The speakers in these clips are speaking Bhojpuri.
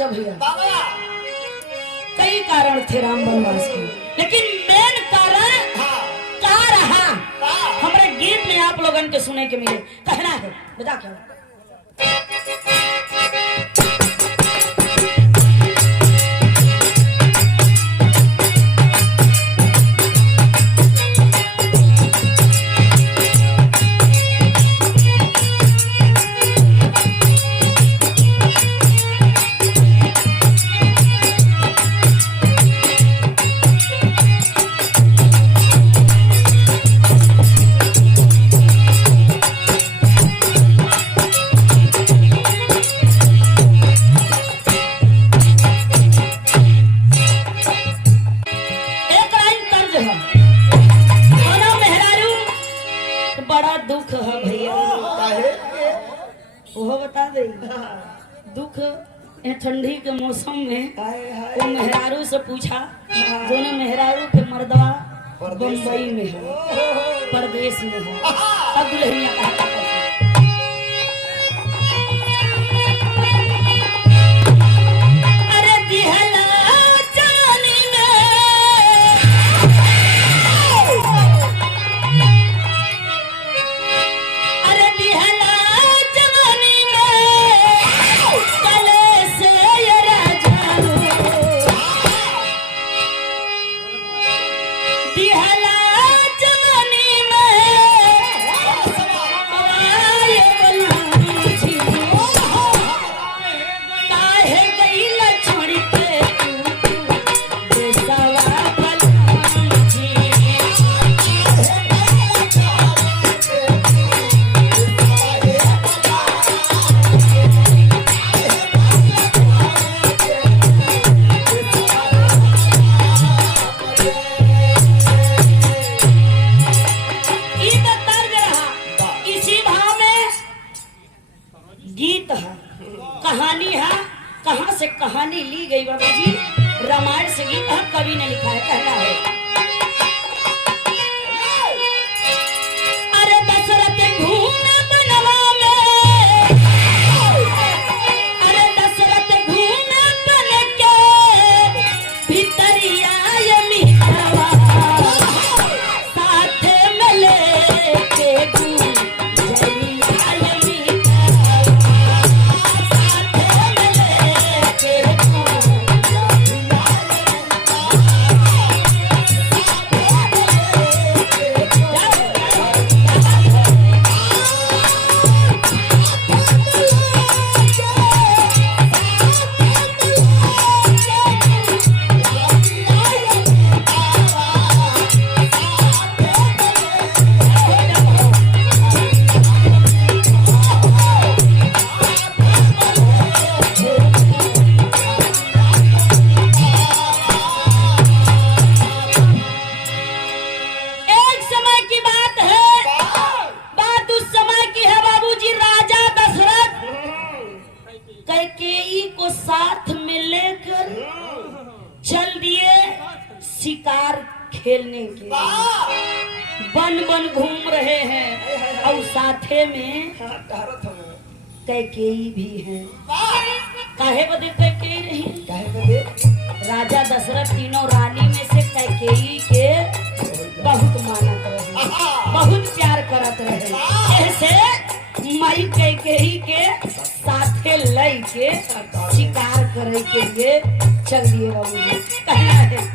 अच्छा भैया, कई कारण थे राम वनवास के, लेकिन मेन कारण क्या रहा हमारे गीत में आप लोगन के सुने के मिले। कहना है बता क्या दुख ठंडी के मौसम में वो मेहरारू से पूछा, दोनों मेहरारू के मर्दवा बम्बई में है, परदेश में है, तब दुल्हनिया कहा अरे दिहला जानी में, अरे दिहला कहानी है। कहां से कहानी ली गई बाबा जी? रामायण से गीत है, कवि ने लिखा है। कहना है अरे दशरथ घूमे बनवा में, अरे दशरथ घूमे बन के भितरिया मित्रवा साथ में लेके शिकार खेलने के बन बन घूम रहे हैं और साथे में कैकेयी भी है। काहे बदे कैकेयी रही? काहे बदे? राजा दशरथ तीनों रानी में से कैकेयी के बहुत मानत रहे, बहुत प्यार करत रहे। ऐसे माई कैकेयी के साथे लई के शिकार करे के लिए चल दिए बाबूजी। कहना है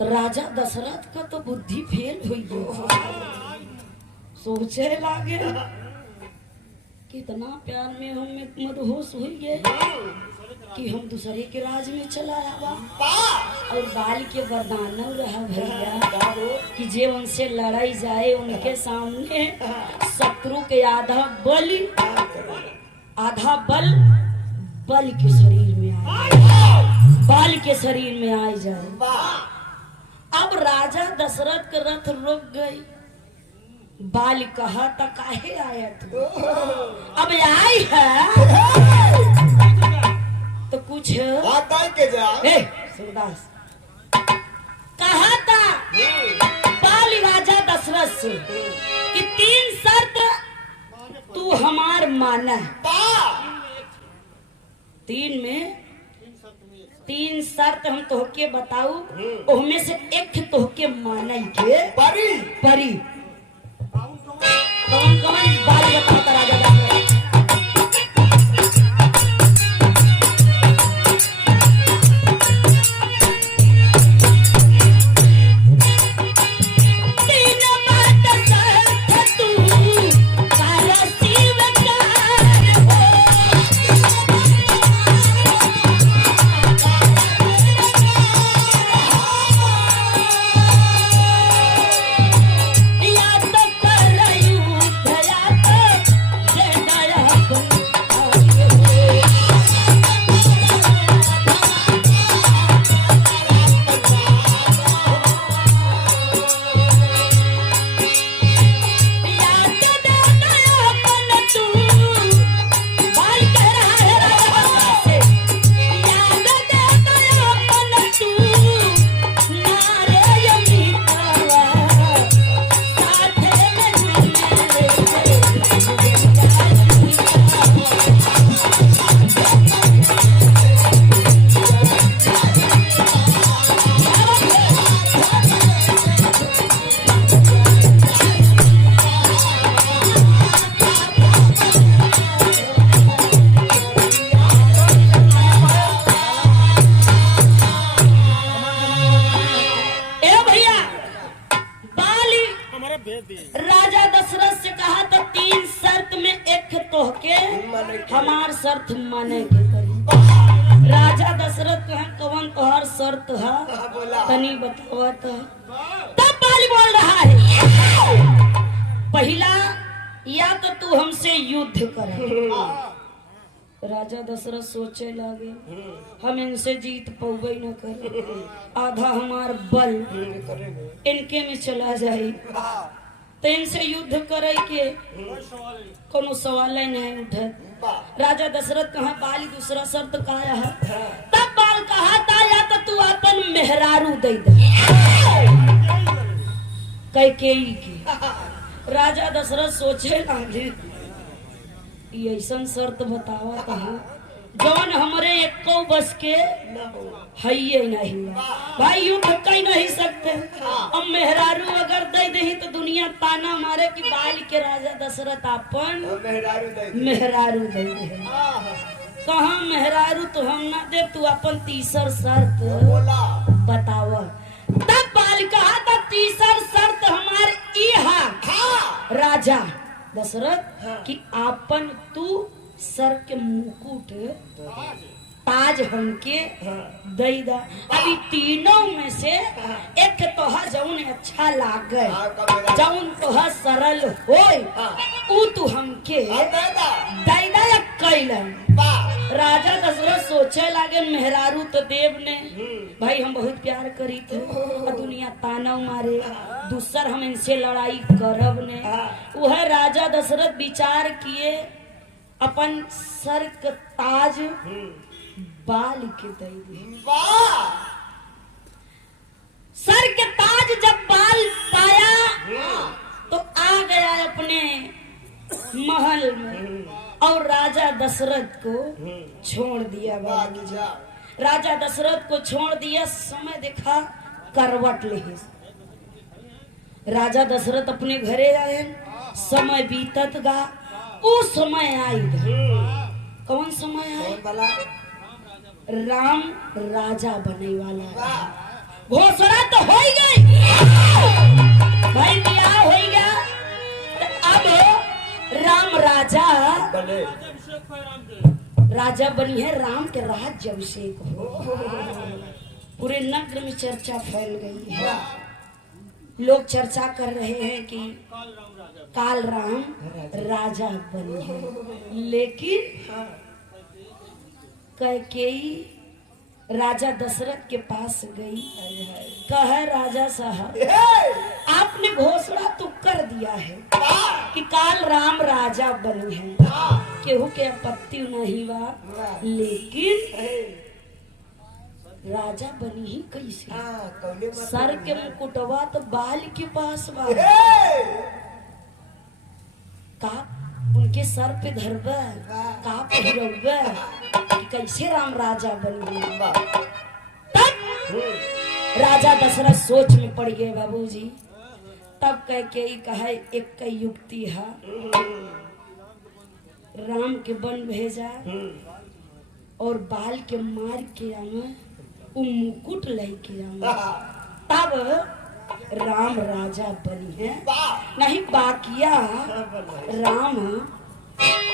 तो राजा दशरथ का तो बुद्धि फेल हुई है। सोचे लागे कितना प्यार में हम मदहोश हुई गए कि हम दूसरे के राज में चला आवा और बाल के वरदान रहा भैया कि जे उनसे लड़ाई जाए उनके सामने शत्रु के आधा बल बल के शरीर में आए, बाल के शरीर में आ जाए। अब राजा दशरथ के रथ रुक गई। बाल कहा था काहे आया तू? अब आई है तो कुछ सूरदास कहा था बाल राजा दशरथ से कि 3 शर्त तू हमार माना। 3 शर्त हम तोहके बताऊ, उनमें से एक तोहके माना के परी। कौन बाल बताता राजा दशरथ? राजा दशरथ से कहा था 3 शर्त में एक तोहके हमार शर्त माने के करी। राजा दशरथ कहा कौन तोहार शर्त है तनी बतावा। तब बाली बोल रहा है पहला या तो तू हमसे युद्ध कर। राजा दशरथ सोचे लगे हम इनसे जीत पौवे न कर, आधा हमार बल इनके में चला जाए तो इनसे युद्ध करे के कोनो सवाल नहीं उठे। राजा दशरथ कहा बाली दूसरा शर्त काया है। तब बाल कहा था या तो तू अपन मेहरारू दे दे कैकेयी की। राजा दशरथ सोचे लगे ऐसा शर्त बतावा कहा जौन हमरे एको बस के है नहीं भाई, युद्ध कर नहीं सकते। अब मेहरारू अगर दे दही तो दुनिया ताना मारे कि बाल के राजा दशरथ अपन मेहरारू दे दे। कहा मेहरारू तो हम ना दे, तू अपन तीसर शर्त बतावा। तब बाल कहा था तीसर शर्त हमार राजा दशरथ कि आपन तू सर के मुकुट ताज हमके दई दा। अभी तीनों में से एक तोहा जौन अच्छा लागे, जौन तोहा सरल होय ऊ तू हमके दई दा या कैलन। राजा दशरथ सोचे लागे मेहरारू तो देव ने भाई हम बहुत प्यार करी थे, दुनिया ताना मारे दूसर हम इनसे लड़ाई करब ने। वह राजा दशरथ विचार किए अपन सर का ताज बाल के दे। सर के ताज जब बाल पाया तो आ गया अपने महल में और राजा दशरथ को छोड़ दिया। राजा दशरथ को छोड़ दिया। समय देखा करवट ले। राजा दशरथ अपने घरे आए, समय बीतत गा। उस समय आई कौन समय आई? राम राजा बने वाला घोषणा तो हो राजा बनी है, राम के राज्य अभिषेक हो। पूरे नगर में चर्चा फैल गई है। लोग चर्चा कर रहे हैं कि काल राम राजा बने हैं, लेकिन कैकेयी राजा दशरथ के पास गई, कहे राजा साहब आपने घोषणा तो कर दिया है कि काल राम राजा बने हैं, केहू के आपत्ति नहीं बा, लेकिन राजा बनी ही कैसे? सर के मुकुटवा तो बाल के पास बा, का उनके सर पे धरबा, का पहिरबा, कैसे राम राजा बन गए? तब राजा दशरथ सोच में पड़ गए बाबूजी। तब कैकेयी कहे एक कई युक्ति है, राम के वन भेजा और बाल के मार के आवा, वो मुकुट लेके आवा, तब राम राजा बनी है। नहीं बाकिया राम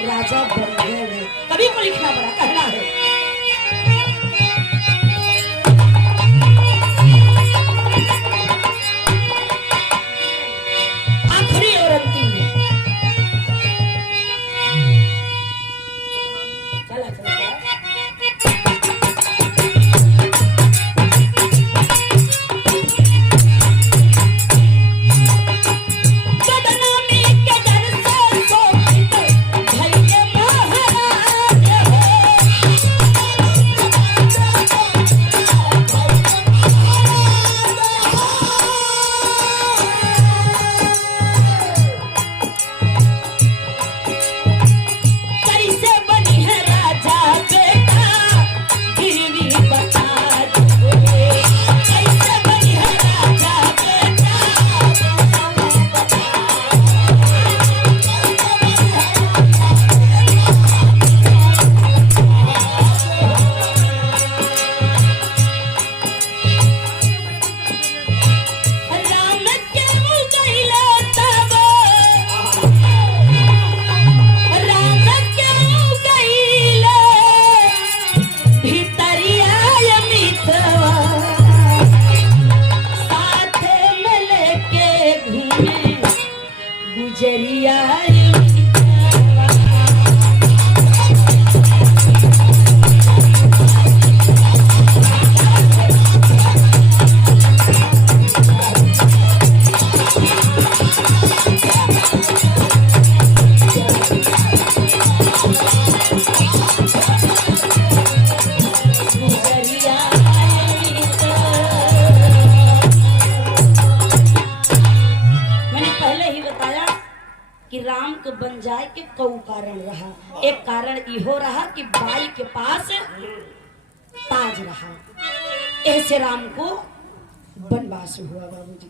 राजा बन गए। कभी को लिखना पड़ा, कहना है आखिरी और अंतिम में। चला चला बन जाए के कौ कारण रहा। एक कारण इहो रहा कि बाई के पास ताज रहा, ऐसे राम को वनवास हुआ बाबूजी।